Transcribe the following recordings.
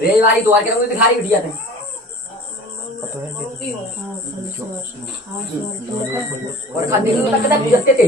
Rail वाली द्वार के दिखा रही उठिया थे और खाते की तक तक जत्ते थे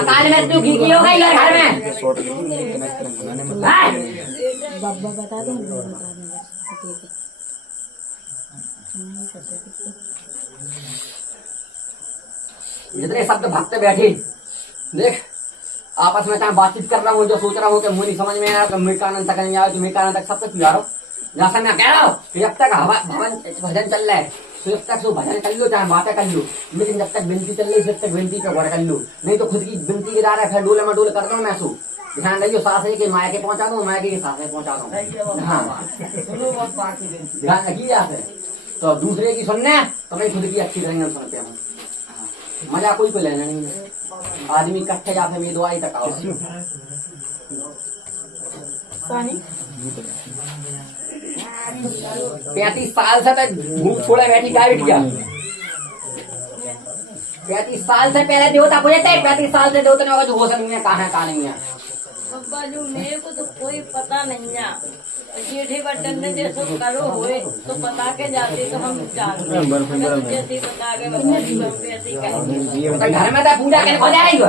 अकाल मृत्यु की हो गई है घर में। बाबा बता दो जितने शब्द भक्त बैठे देख आपस में चाहे बातचीत कर रहा हूँ जो सोच रहा हूँ कि मुझे समझ में आया तो मिकानंद तक नहीं आया तो मिकानंद तक सब तक सुझा रहा हूँ। जहाँ से मैं कह रहा हूँ कि जब तक हवा भवन भजन चल रहा है तो जब तक भजन कर लो चाहे बातें कर लो, लेकिन जब तक विनती चल रही जब तक विनती पे गौर कर लो, नहीं तो खुद की विनती के दायरे फिर डोले मडोले कर दो मैं सो ध्यान रखियो सास है कि माया के पहुंचा दो माया के सास में पहुंचा दो। हाँ ध्यान रखिए आप तो दूसरे की सुनने तो मैं खुद की अच्छी तरह सुनते हूँ। मजा कोई को लेना नहीं है आदमी इकट्ठे जाते में दुआई तक आओ 35 साल से तक भूख छोड़े बैठी क्या बिटिया 35 साल से पहले देवता पूछे थे 35 साल से देवता ने होश नहीं है कहाँ नहीं है। बाबा जो मेरे को तो कोई पता नहीं है जेठे बटन ने जैसे करो हुए तो बता के जाते तो हम जानते जैसे बता के घर में तो पूजा के हो जाएगी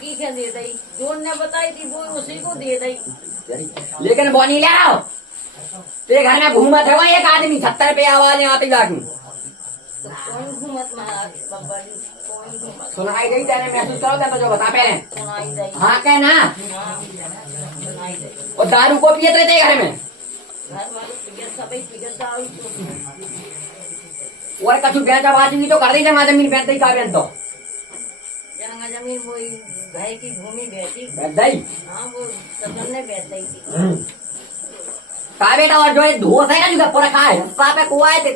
की क्या दे दी जो ने बताई थी वो उसी को दे दी लेकिन बोनी ले आओ तेरे घर में घूमत है वो एक आदमी 70 पे आवाज आती जाती कौन घूमत महाराज बाबा जी कौन घूमत सुनाई गई तेने महसूस करो तो जो बता पहले सुनाई दी हाँ क्या ना सुनाई दी और दारू को पिए थे घर में घर वाले पिगर सभी पिगर दारू और कछु बेचा बाजी तो कर दी जमा जमीन बेच दी का बेच दो जहाँ जमीन वही भाई की भूमि बेची बेच दी हाँ वो सदन ने बेच दी थी का बेटा और जो धोस है ना जो पूरा खा है हिस्सा पे कुआ आए थे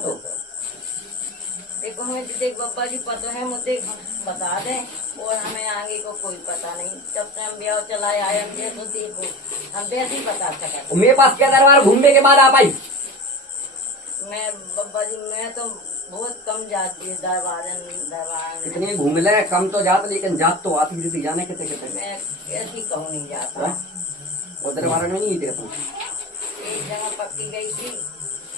तो देखो हमें देख बाबा जी पता है मुझे बता दें और हमें आगे को कोई पता नहीं जब से हम ब्याह चलाए आए हम तो देखो हम वैसे ही बता सके मेरे पास क्या दरबार घूमने के बाद आ पाई मैं बाबा जी मैं तो बहुत कम जाती है दरबार कितनी घूम ले कम तो जात लेकिन जात तो आती थी जाने कितने कितने मैं कैसी कहूँ नहीं जाता वो दरबार में नहीं देखो एक जगह पक्की गई थी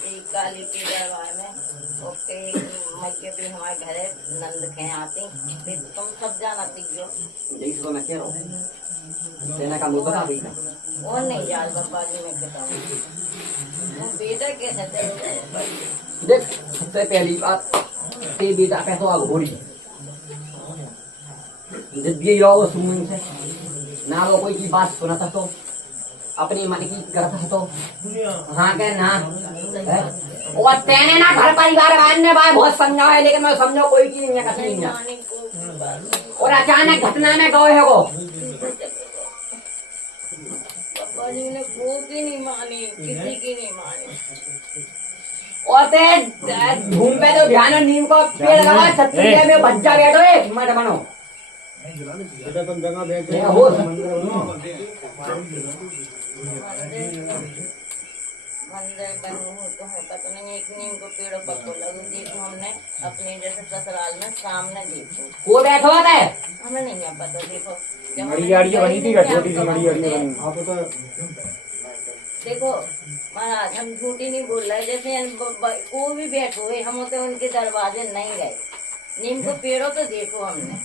एक काली के दरबार में ओके मक्के भी हमारे घर नंद के आती फिर तुम सब जाना जो यही तो मैं कह रहा हूँ सेना का मुंह बता दी और नहीं जाल बाबा जी में कहता हूँ बेटा कैसे देख सबसे पहली बात ते बेटा पैसो आ घोड़ी जब ये यो सुन से ना वो कोई की बात सुना था तो अपनी मन की करता है तो हाँ के ना और तेने ना घर परिवार अन्य बात बहुत समझा है लेकिन मैं समझो कोई की नहीं है कहीं नहीं है और अचानक घटना में गए है वो पापा जी ने वो की नहीं मानी किसी की नहीं मानी और ते घूम पे तो ध्यान नीम को पेड़ लगा छत्ती में बच्चा बैठो एक मत बनो मंदिर बनू तो है पता नहीं एक नीम को पेड़ पक्को लगू देखो हमने अपने जैसे ससुराल में सामने देखो वो बैठो है हमें नहीं है पता देखो बनी थी छोटी सी मड़ी बनी देखो महाराज हम झूठी नहीं बोल रहे जैसे कोई भी बैठो है हम तो उनके दरवाजे नहीं गए नीम को पेड़ों तो देखो हमने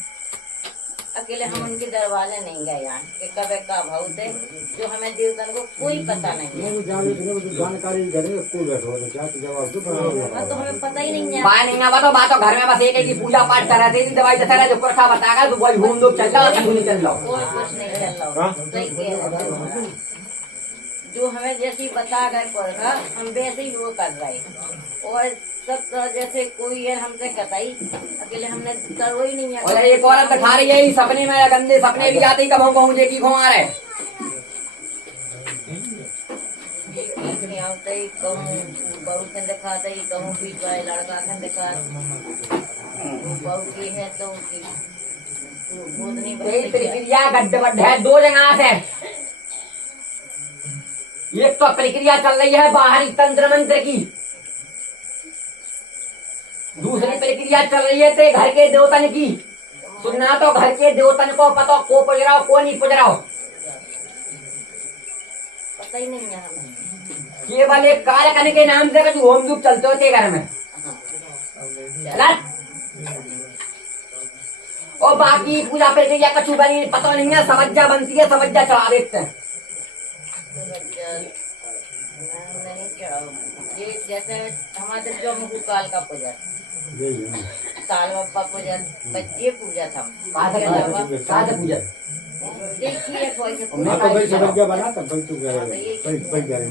अकेले हम उनके दरवाजे नहीं गए यहाँ कि कब का भाव थे जो हमें देवतन को कोई पता नहीं जानकारी तो हमें पता ही नहीं है बात नहीं है तो बात घर में बस एक की पूजा पाठ कर रहे थे दवाई चल रहा है जो पुरखा बताएगा तो वही घूम लोग चल रहा है चल रहा कोई कुछ नहीं चल रहा सही कह रहे जो हमें जैसे बता गए पुरखा हम वैसे ही वो कर रहे और सब जैसे कोई है हमसे कताई अकेले हमने करो ही नहीं है और एक औरत दिखा रही है सपने में गंदे सपने भी आते ही कब कहूँ की घुमा रहे आते ही कहूँ बहू से दिखाते ही कहूँ बीच वाले लड़का से दिखा बहू की है तो प्रक्रिया गड्ढ है दो जगह से एक तो प्रक्रिया चल रही है बाहरी तंत्र मंत्र की दूसरी प्रक्रिया चल रही है ते घर के देवतन की। सुनना तो घर के देवतन को पता को पूज रहा हो को नहीं पूज रहा हो, पता ही नहीं है हमें। केवल एक कार्य करने के नाम से कुछ होम धूप चलते होते घर में। गलत। और बाकी पूजा प्रक्रिया कछु बनी पता नहीं है, समझा बनती है समझा चढ़ा देते हैं। नहीं चढ़ाओ, ये जैसे हमारे जो मुकु काल का पूजा, काल बापा पूजा, बच्चे पूजा था। कहाँ से पूजा देखिए कोई मैं तो भाई समझ गया बना तब भाई तू कह रहे भाई कह रहे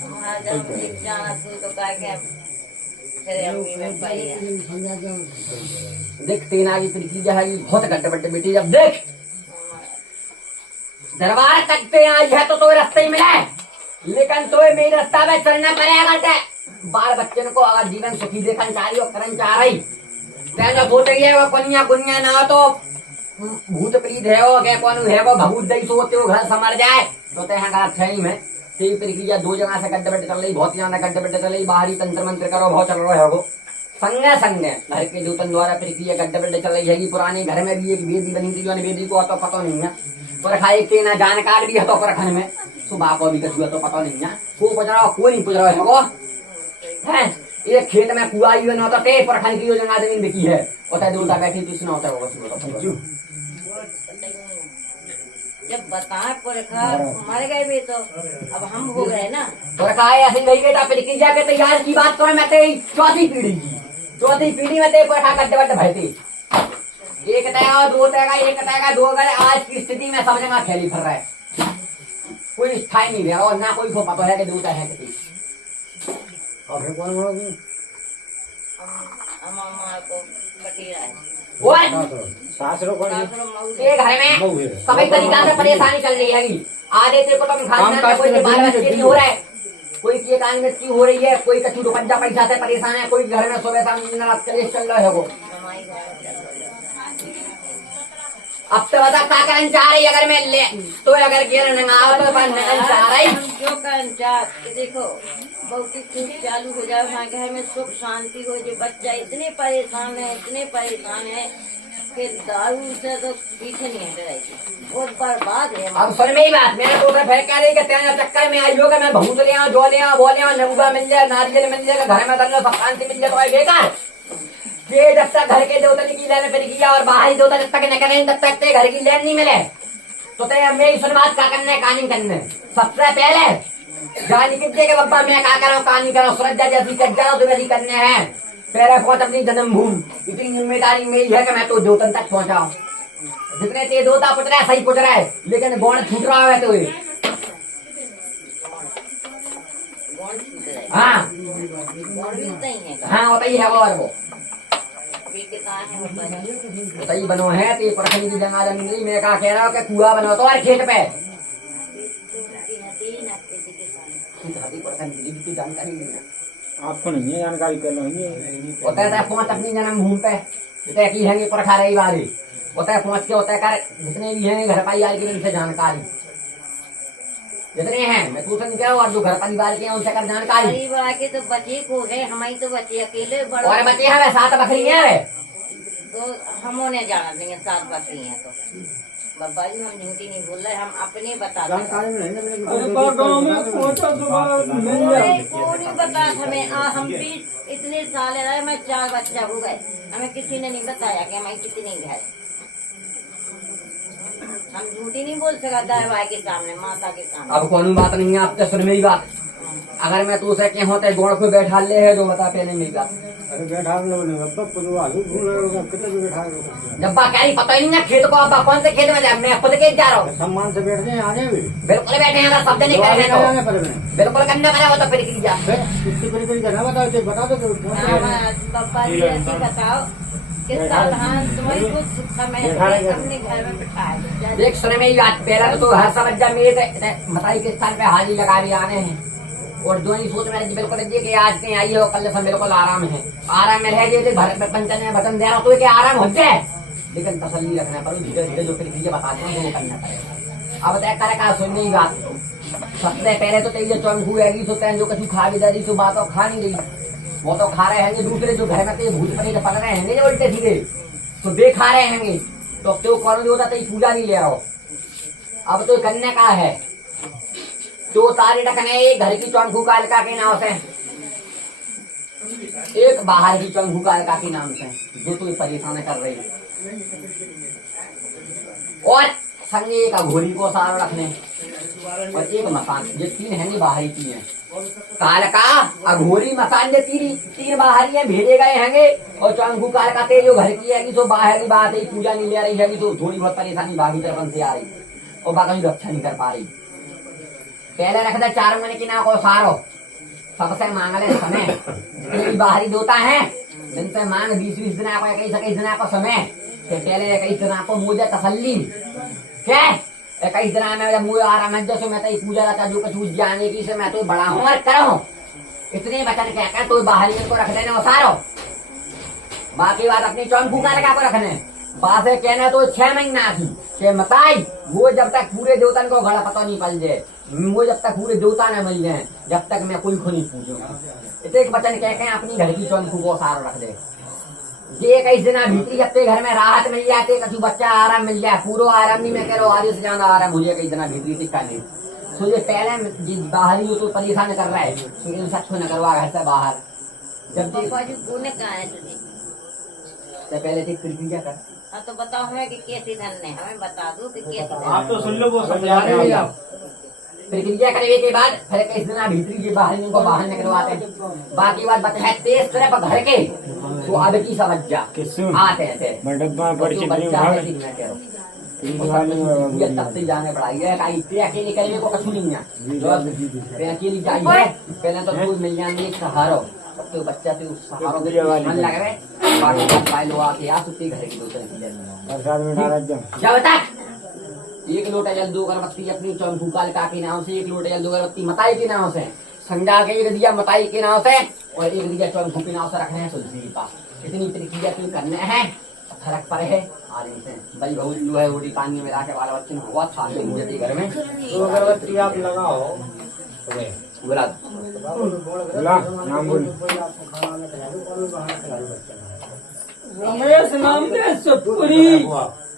हमारा जब एक जाना तो कह के फिर अम्मी में पाई है। देख सेना की प्रक्रिया है बहुत गड्ढे बड्डे बेटी। जब देख दरबार तक पे आई है तो रास्ते ही मिला है, लेकिन तो मेरे रास्ता में चलना पड़ेगा। बाल बच्चन को अगर जीवन सुखी देखना चाह रही हो करना चाह रही तो बोलते ही है वो कन्या गुनिया ना तो भूत प्रीत है वो क्या कौन है वो भभूत दई सोते हो घर समर जाए तो गलत है ही में। तो प्रक्रिया दो जगह से गड्ढे बड्डे चल रही, बहुत ज्यादा गड्ढे बड्डे चल रही। बाहरी तंत्र मंत्र करो बहुत चल रहा है वो संगे संगे घर के दूतन द्वारा प्रक्रिया गड्ढे बड्डे चल रही है। पुराने घर में भी एक वेदी बनी थी जो वेदी को तो पता नहीं है, परखा एक ना जानकार भी है तो परखन में सुबह को भी कछु तो पता नहीं है। को पूछ रहा हो कोई नहीं पूछ रहा है वो है। एक खेत में कुआ ही न होता टे परखन की योजना जमीन बिकी है होता है दूल्हा बैठी तो सुना होता है। जब बताए पुरखा मर गए भी तो अब हम हो गए ना। पुरखा ऐसे नहीं बेटा प्रक्रिया के तैयार की बात करो। मैं तेरी चौथी पीढ़ी में ते पुरखा गड्ढे बड्डे भरती एक तय दो तय का एक तय का दो गए। आज की स्थिति में सब जगह फैली फिर रहा है, कोई स्थाई नहीं रहा और ना कोई को पता है कि दूता है किसी। अम्मा को कटीरा है और सासरों को ये घर में सभी तरीका से परेशानी चल रही है। आधे तेरे को तो खाना कोई के बाल बच्चे नहीं हो रहा है, कोई की कान में की हो रही है, कोई कछु दुपट्टा पैसा से परेशान है, कोई घर में सुबह शाम कलेश चल रहा है वो। अब तो बता क्या करना चाह रही अगर मैं ले तो अगर चाह रही जो करना चाह देखो बहुत कुछ चालू हो जाए हमारे घर में सुख शांति हो जाए। बच्चा इतने परेशान है कि दारू से तो पीछे नहीं हट रही, बहुत बर्बाद है। अब सुन मेरी बात, मैंने तो फिर कह रही कि तेरे चक्कर में आई होगा मैं भूत ले आऊँ जो ले आऊँ वो ले आऊँ नबूबा मिल जाए नारियल मिल जाएगा घर में दल सब शांति मिल जाए तो बेकार ये जब तक घर के देवता की लेने पर किया और बाहरी देवता जब तक न करें तब तक घर की लेन नहीं मिले तो मेरी सुन बात क्या करने का नहीं करने। सबसे पहले जानी कितने के बब्बा मैं क्या करा कहानी करा श्रद्धा जैसी कज्जा तो मेरी करने हैं। पहले पहुंच अपनी जन्मभूमि, इतनी जिम्मेदारी मेरी है कि मैं तो देवतन तक पहुंचाऊं। जितने ते देवता पुछ रहा है सही पुछ रहा है लेकिन गौण छूट रहा है तो हाँ हाँ होता ही है वो और वो सही बनो है तो प्रखंड की जगह जमीन मैं क्या कह रहा हूँ कि कुआ बनो तो और खेत पे जानकारी नहीं है आपको नहीं है जानकारी कर होता है पहुंच अपनी जन्मभूमि पे जितने की है प्रखा रही बारी होता है पहुंच के होता है कर जितने भी हैं घर परिवार की उनसे जानकारी जितने हैं मैं तू नहीं कह रहा और जो घर परिवार के हैं उनसे कर जानकारी। परिवार के तो बच्चे को है हमारी तो बच्चे अकेले बड़े और बच्चे हैं 7 बकरी है तो हम उन्हें जाना देंगे 7 बकरी हैं तो बाबा जी हम झूठी नहीं बोल रहे हम अपने बता नहीं बता हमें हम 20 इतने साल रहे मैं 4 बच्चा हो गए हमें किसी ने नहीं बताया कि हमारी कितनी घर हम झूठी नहीं बोल सकता है भाई के सामने माता के सामने। अब कौन बात नहीं है आप तो सुन मेरी बात अगर मैं तू से क्या होता है गोड़ को बैठा ले है जो बता पहले मेरी बात अरे बैठा जब्बा क्या नहीं पता ही नहीं है खेत को अब कौन से खेत में जाए मैं खुद खेत जा रहा हूँ सम्मान से बैठते हैं आने भी बिल्कुल बैठे हैं अगर शब्द नहीं करेंगे तो बिल्कुल करना पड़ा वो तो प्रक्रिया बता दो पापा जी ऐसे बताओ किस सावधान तुम्हारी कुछ समय अपने घर में बिठाए। देख सुने मेरी बात पहला तो हर समझ जा मेरे बताई के स्थान पे हाजिर लगा भी आने हैं और दो ही सोच में बिल्कुल कि आज कहीं आई हो कल सब बिल्कुल आराम है आराम में रह गए थे पंचन में बटन दे रहा तो क्या आराम हो जाए लेकिन तसल्ली रखना पड़ो धीरे धीरे जो प्रक्रिया बताते हैं वो करना पड़ेगा। अब तय करे का सुनने की बात सबसे पहले तो तेरी चौंकू रहेगी तो जो कछु खा भी दे रही तो बात खा नहीं रही वो तो खा रहे हैं दूसरे जो घर में थे भूत पड़े पड़ रहे हैं उल्टे सीधे, तो दे खा रहे हैं। तो अब तो कौन होता तो पूजा नहीं ले रहा हो। अब तो कन्या का है तो तारे रखने एक घर की चौंखू कालिका के नाम से, एक बाहर की चौंखू कालिका के नाम से, जो तुम्हें परेशान कर रही है। और संगे एक अघोरी को सारो रखने और एक मकान, ये तीन है नहीं बाहरी तीन है। कालिका अघोरी मकान ये तीन बाहरी है भेजे गए हैंगे। और चौंखू कालिका ते जो घर की है तो बाहर की बात है, पूजा नहीं ले रही है तो थोड़ी बहुत परेशानी बागी तरफ से आ रही और बाकी रक्षा नहीं कर पा रही। पहले रख दे 4 महीने की ना को सारो, सबसे मांगले समय जितनी बाहरी देवता है जिनसे मांग 20-20 दिन को 21 दिन को समय से पहले 21 दिन को मुझे तसल्ली क्या 21 दिन में जब मुझे आराम है जैसे मैं तो पूजा रखा जो कुछ जाने की से मैं तो बड़ा हूँ और कर हूँ इतने वचन कहकर तो बाहरी को रख देना सारो। बाकी बात अपनी चौंखू कालिका को रखने बात है कहना तो 6 महीना की के मताई वो जब तक पूरे देवतन को घड़ा पता नहीं पल जाए, वो जब तक पूरे देवता न मिल जाए जब तक मैं कोई को नहीं पूछूंगा। इतने एक वचन कह के अपनी घर की चौंखू को सारो रख दे। ये 21 दिन भीतरी जब घर में राहत मिल जाते कछु बच्चा आराम मिल जाए, पूरा आराम नहीं मैं कह रहा हूँ आधे से ज्यादा आराम मुझे 21 दिन भीतरी सिक्का नहीं। तो ये पहले बाहरी जो तो परेशान कर रहा है तो इन सच न करवा घर से बाहर जब कहा है तुझे तो पहले से प्रक्रिया कर। हाँ तो बताओ हमें कि कैसी धन है, हमें बता दो कि कैसी धन आप तो सुन लो वो समझा रहे हैं। प्रक्रिया करने के बाद फिर 21 दिन भीतरी के बाहर इनको बाहर निकलवाते हैं। बाकी बात बता है 23 तरफ घर के तो अब की समझ जा आते हैं डब्बा परिचित नहीं ये तब से जाने पड़ाई है अकेले करने को कछु नहीं है। अकेली जाइए पहले तो दूध मिल जाएंगे सहारो तो बच्चा से उस सहारों के मन लग रहे बाकी लो आके आ सुती घर की दूसरे जब तक 1 लोटा जल 2 अगरबत्ती अपनी चौंखू कालिका के नाम से, 1 लोटा जल 2 अगरबत्ती मताई के नाम से संजा के 1 दिया मताई के नाम से और 1 दिया चौंखू के नाम से रखने हैं तुलसी के पास। इतनी प्रक्रिया क्यों करने हैं फर्क पड़े है आदमी से भाई बहुत लो है रोटी पानी में लाके बाल बच्चे में बहुत छाते मुझे घर में तो अगरबत्ती आप लगाओ बोला नाम बोल रमेश नाम के सुपुरी